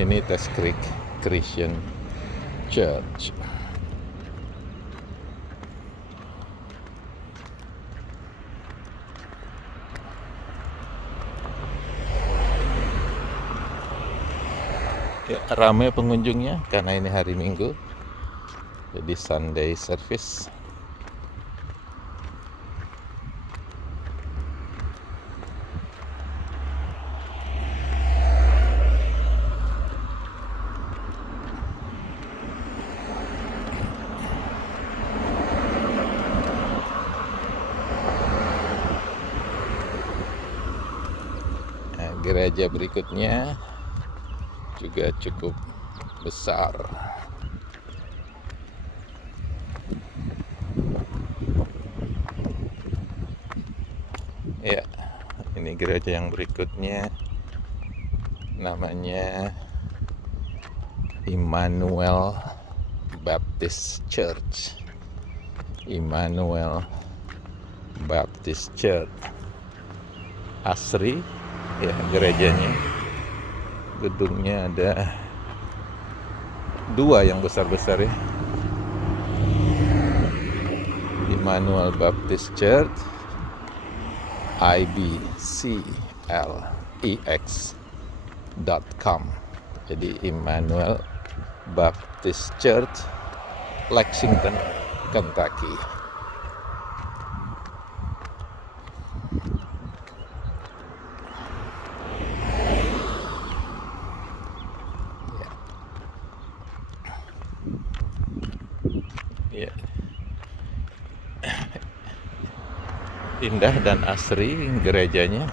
Ini Test Creek Christian Church. Ya, ramai pengunjungnya karena ini hari Minggu, jadi Sunday service. Nah, gereja berikutnya juga cukup besar. Ya, ini gereja yang berikutnya namanya Immanuel Baptist Church. Immanuel Baptist Church. Asri ya gerejanya. Gedungnya ada 2 yang besar-besar ya. Immanuel Baptist Church, ibclex.com. Jadi Immanuel Baptist Church, Lexington, Kentucky. Ya. Indah dan asri gerejanya.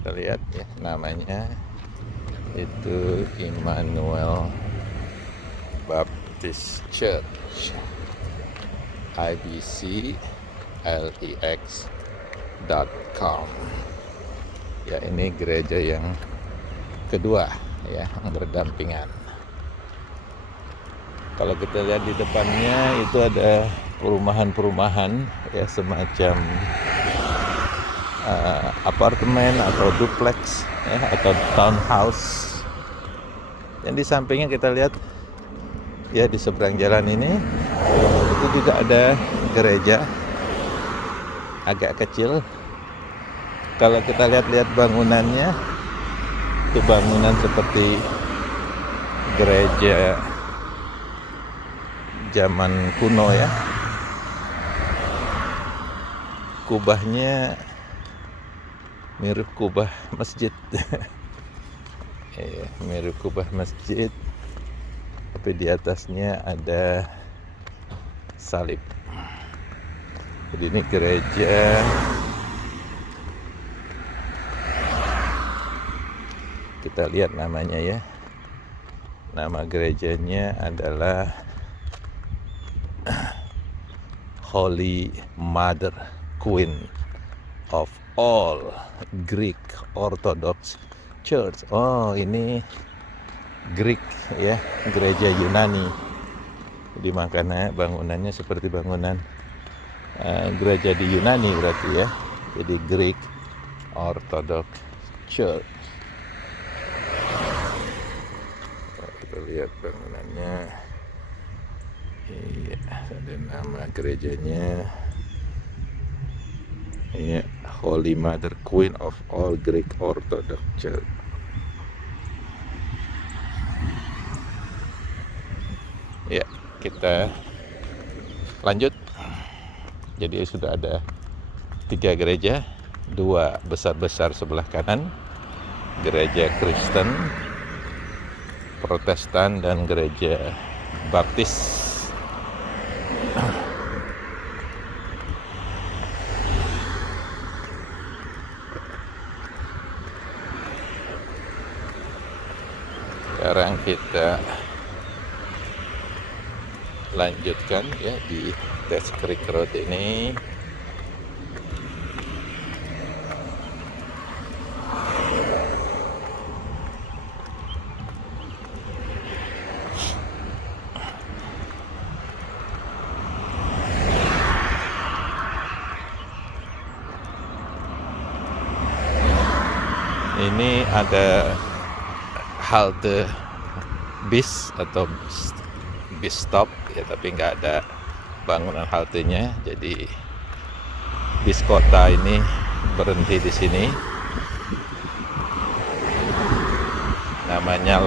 Kita lihat ya namanya itu Immanuel Baptist Church, ibclex.com. Ya, ini gereja yang kedua ya, yang berdampingan. Kalau kita lihat di depannya itu ada perumahan-perumahan ya, semacam apartemen atau duplex ya, atau townhouse. Yang di sampingnya kita lihat ya, di seberang jalan ini itu juga ada gereja agak kecil. Kalau kita lihat-lihat bangunannya, itu bangunan seperti gereja zaman kuno ya. Kubahnya mirip kubah masjid. Mirip kubah masjid, tapi di atasnya ada salib. Jadi ini gereja, kita lihat namanya ya. Nama gerejanya adalah Holy Mother Queen of all Greek Orthodox Church. Oh, ini Greek ya, gereja Yunani. Jadi makanya bangunannya seperti bangunan gereja di Yunani berarti ya. Jadi Greek Orthodox Church. Kita lihat bangunannya. Iya, ada nama gerejanya. Iya, Holy Mother Queen of all Greek Orthodox Church. Ya, kita lanjut. Jadi sudah ada 3 gereja, 2 besar-besar sebelah kanan, gereja Kristen, Protestan, dan gereja Baptis. Sekarang kita lanjutkan ya di Test Creek Road ini. Ini ada halte bis atau bis stop ya, tapi nggak ada bangunan haltenya. Jadi bis kota ini berhenti di sini. Namanya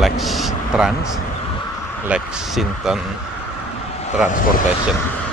Lexington Transportation.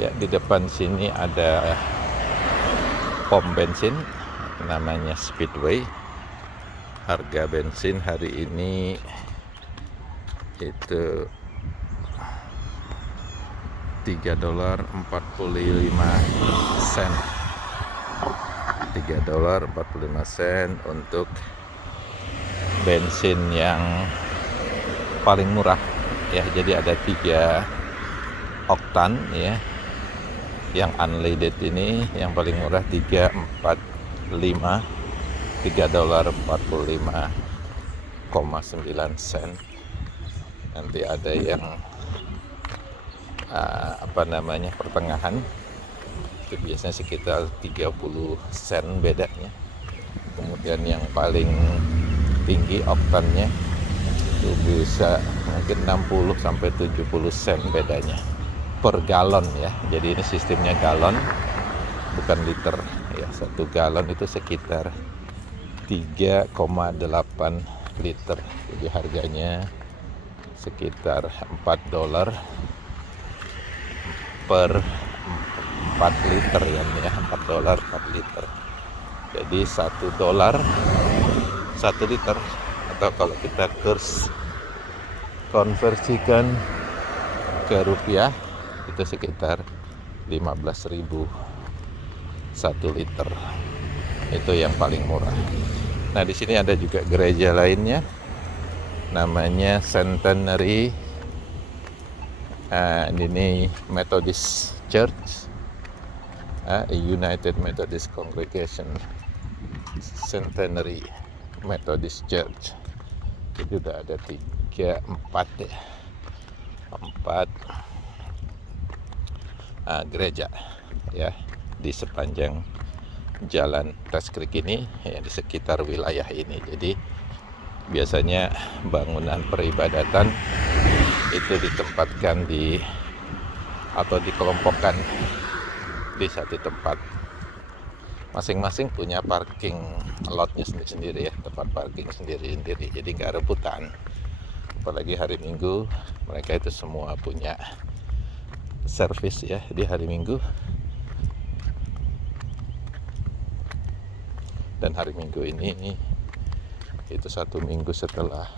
Ya, di depan sini ada pom bensin namanya Speedway. Harga bensin hari ini itu $3.45. $3.45 untuk bensin yang paling murah ya. Jadi ada 3 oktan ya. Yang unleaded ini yang paling murah $3.45. Nanti ada yang pertengahan, itu biasanya sekitar 30 sen bedanya. Kemudian yang paling tinggi oktannya itu bisa mungkin 60 sampai 70 sen bedanya per galon ya. Jadi ini sistemnya galon bukan liter ya. 1 galon itu sekitar 3,8 liter. Jadi harganya sekitar $4 per 4 liter ya, $4 4 liter. Jadi $1 1 liter, atau kalau kita konversikan ke rupiah itu sekitar 15.000 1 liter. Itu yang paling murah. Nah, di sini ada juga gereja lainnya namanya Centenary ini Methodist Church, United Methodist Congregation Centenary Methodist Church. Itu udah ada 4 gereja ya di sepanjang jalan Res Creek ini ya, di sekitar wilayah ini. Jadi biasanya bangunan peribadatan itu ditempatkan atau dikelompokkan di satu tempat. Masing-masing punya parking lotnya sendiri-sendiri ya, tempat parking sendiri-sendiri. Jadi nggak rebutan. Apalagi hari Minggu, mereka itu semua punya servis ya di hari Minggu. Dan hari Minggu ini itu 1 minggu setelah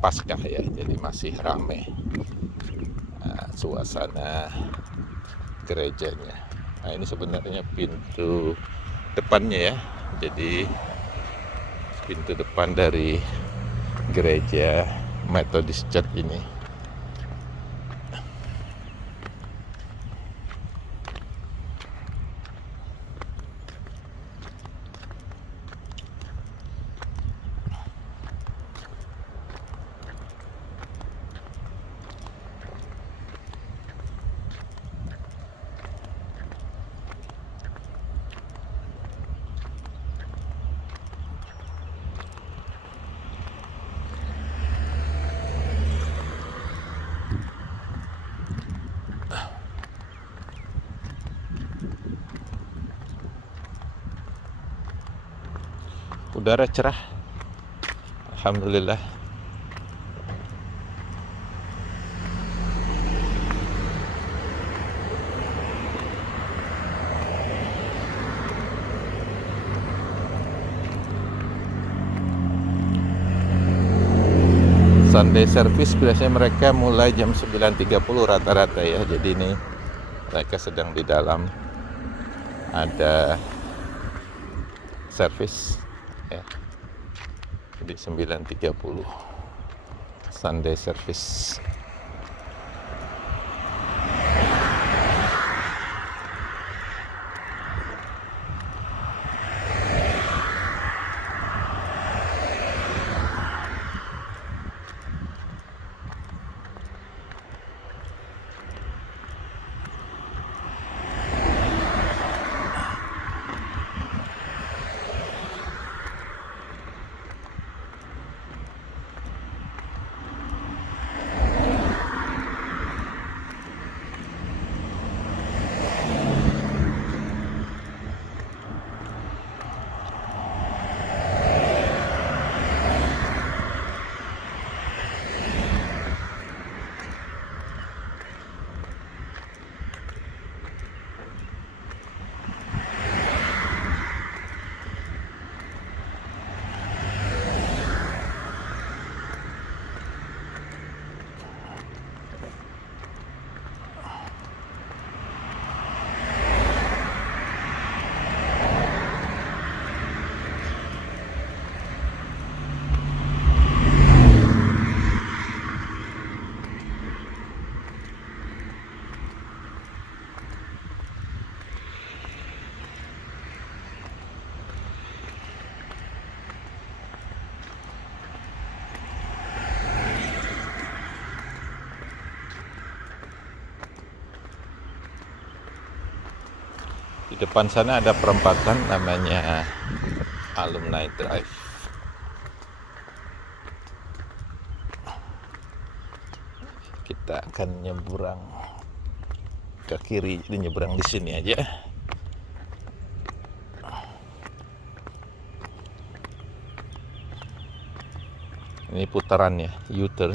Paskah ya, jadi masih ramai suasana gerejanya. Nah, ini sebenarnya pintu depannya ya. Jadi pintu depan dari gereja Methodist Church ini. Udara cerah, alhamdulillah. Sunday service biasanya mereka mulai jam 9.30 rata-rata ya. Jadi ini mereka sedang di dalam ada servis ya. Jadi 9.30 Sunday service. Di depan sana ada perempatan namanya Alumni Drive. Kita akan nyebrang ke kiri, jadi nyebrang di sini aja. Ini putarannya, U-turn.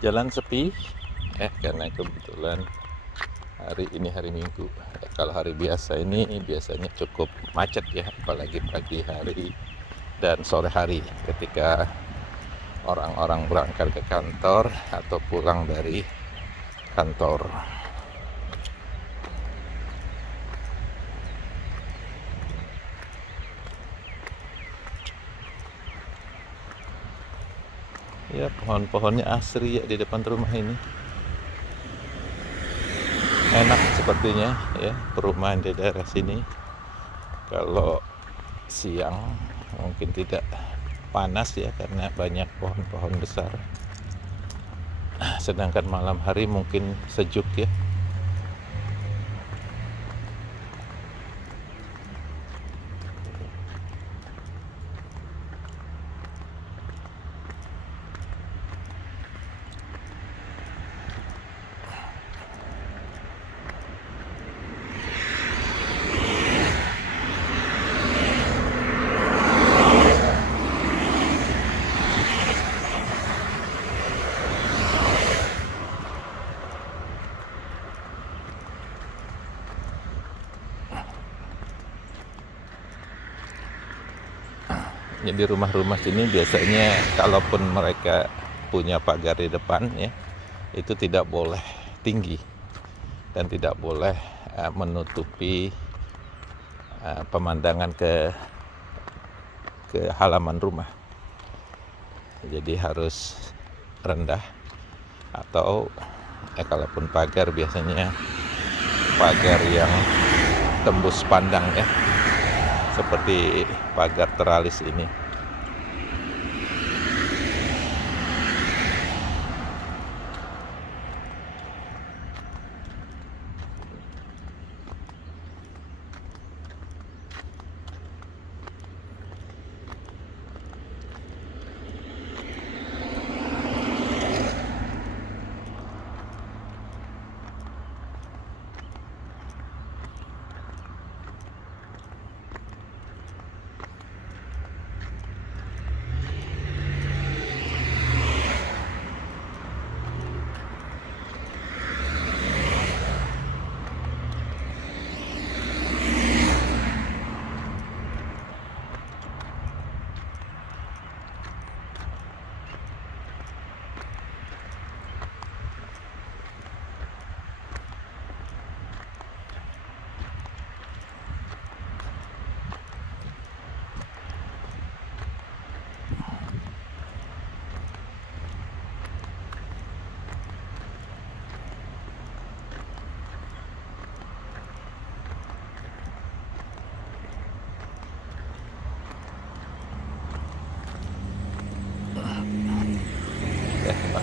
Jalan sepi karena kebetulan hari ini hari Minggu. Kalau hari biasa ini biasanya cukup macet ya, apalagi pagi hari dan sore hari ketika orang-orang berangkat ke kantor atau pulang dari kantor. Ya, pohon-pohonnya asri ya di depan rumah ini. Enak sepertinya ya perumahan di daerah sini. Kalau siang mungkin tidak panas ya karena banyak pohon-pohon besar. Sedangkan malam hari mungkin sejuk ya. Jadi rumah-rumah sini biasanya kalaupun mereka punya pagar di depan ya, itu tidak boleh tinggi dan tidak boleh menutupi pemandangan ke halaman rumah. Jadi harus rendah atau kalaupun pagar biasanya pagar yang tembus pandang ya, seperti pagar teralis ini.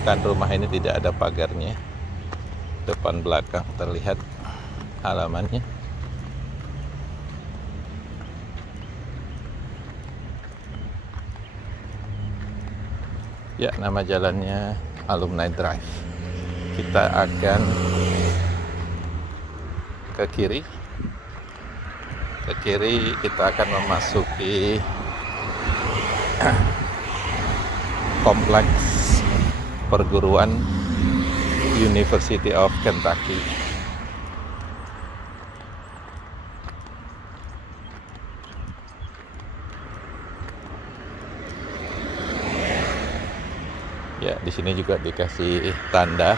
Bahkan rumah ini tidak ada pagarnya, depan belakang terlihat halamannya. Ya, nama jalannya Alumni Drive. Kita akan ke kiri. Ke kiri kita akan memasuki kompleks perguruan University of Kentucky. Ya, di sini juga dikasih tanda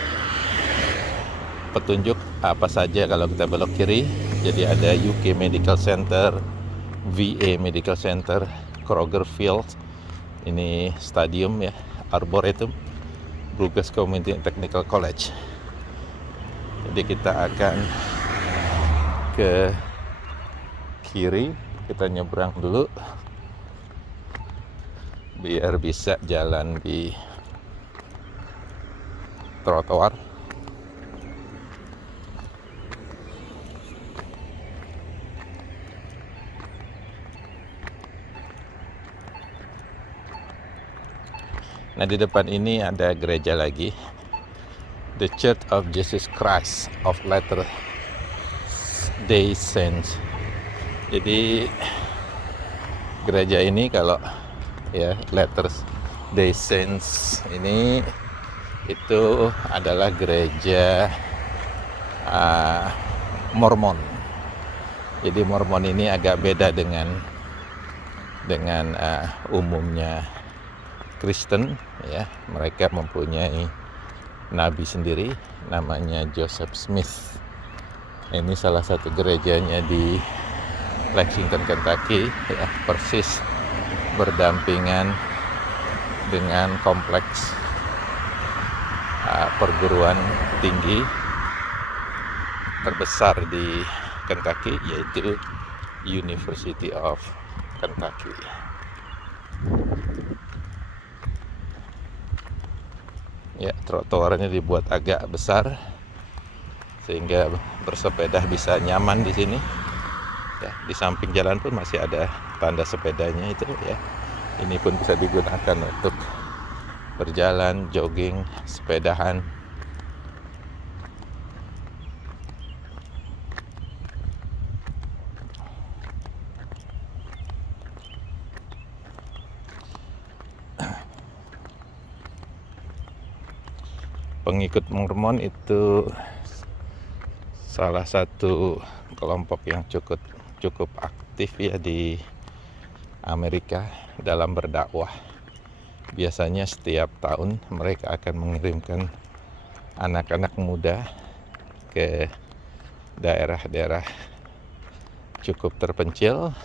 petunjuk apa saja kalau kita belok kiri. Jadi ada UK Medical Center, VA Medical Center, Kroger Field, ini stadium ya, Arboretum, Bruges Community Technical College. Jadi kita akan ke kiri, kita nyebrang dulu biar bisa jalan di trotoar. Nah, di depan ini ada gereja lagi, The Church of Jesus Christ of Latter-day Saints. Jadi gereja ini kalau ya Latter-day Saints ini itu adalah gereja Mormon. Jadi Mormon ini agak beda dengan umumnya Kristen ya. Mereka mempunyai nabi sendiri namanya Joseph Smith. Ini salah satu gerejanya di Lexington, Kentucky ya, persis berdampingan dengan kompleks perguruan tinggi terbesar di Kentucky, yaitu University of Kentucky. Ya, trotoarnya dibuat agak besar sehingga bersepeda bisa nyaman di sini. Ya, di samping jalan pun masih ada tanda sepedanya itu ya. Ini pun bisa digunakan untuk berjalan, jogging, sepedahan. Pengikut Mormon itu salah satu kelompok yang cukup aktif ya di Amerika dalam berdakwah. Biasanya setiap tahun mereka akan mengirimkan anak-anak muda ke daerah-daerah cukup terpencil.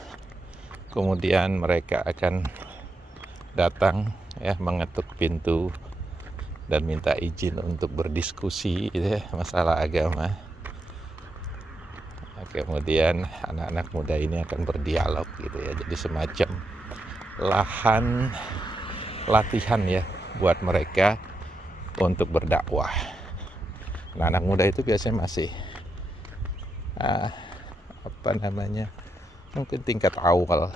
Kemudian mereka akan datang ya, mengetuk pintu dan minta izin untuk berdiskusi gitu ya, masalah agama. Kemudian anak-anak muda ini akan berdialog gitu ya. Jadi semacam lahan latihan ya buat mereka untuk berdakwah. Nah, anak muda itu biasanya masih mungkin tingkat awal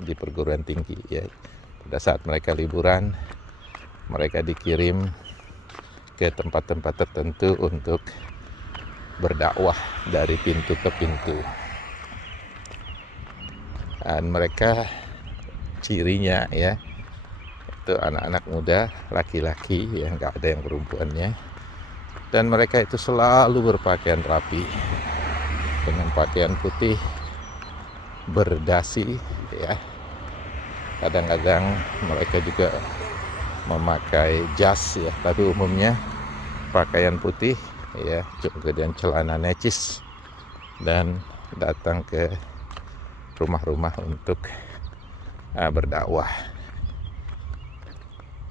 di perguruan tinggi ya. Pada saat mereka liburan, mereka dikirim ke tempat-tempat tertentu untuk berdakwah dari pintu ke pintu. Dan mereka cirinya ya, itu anak-anak muda, laki-laki ya, nggak ada yang perempuannya. Dan mereka itu selalu berpakaian rapi dengan pakaian putih berdasi ya. Kadang-kadang mereka juga memakai jas ya, tapi umumnya pakaian putih ya, kemudian celana necis, dan datang ke rumah-rumah untuk berdakwah.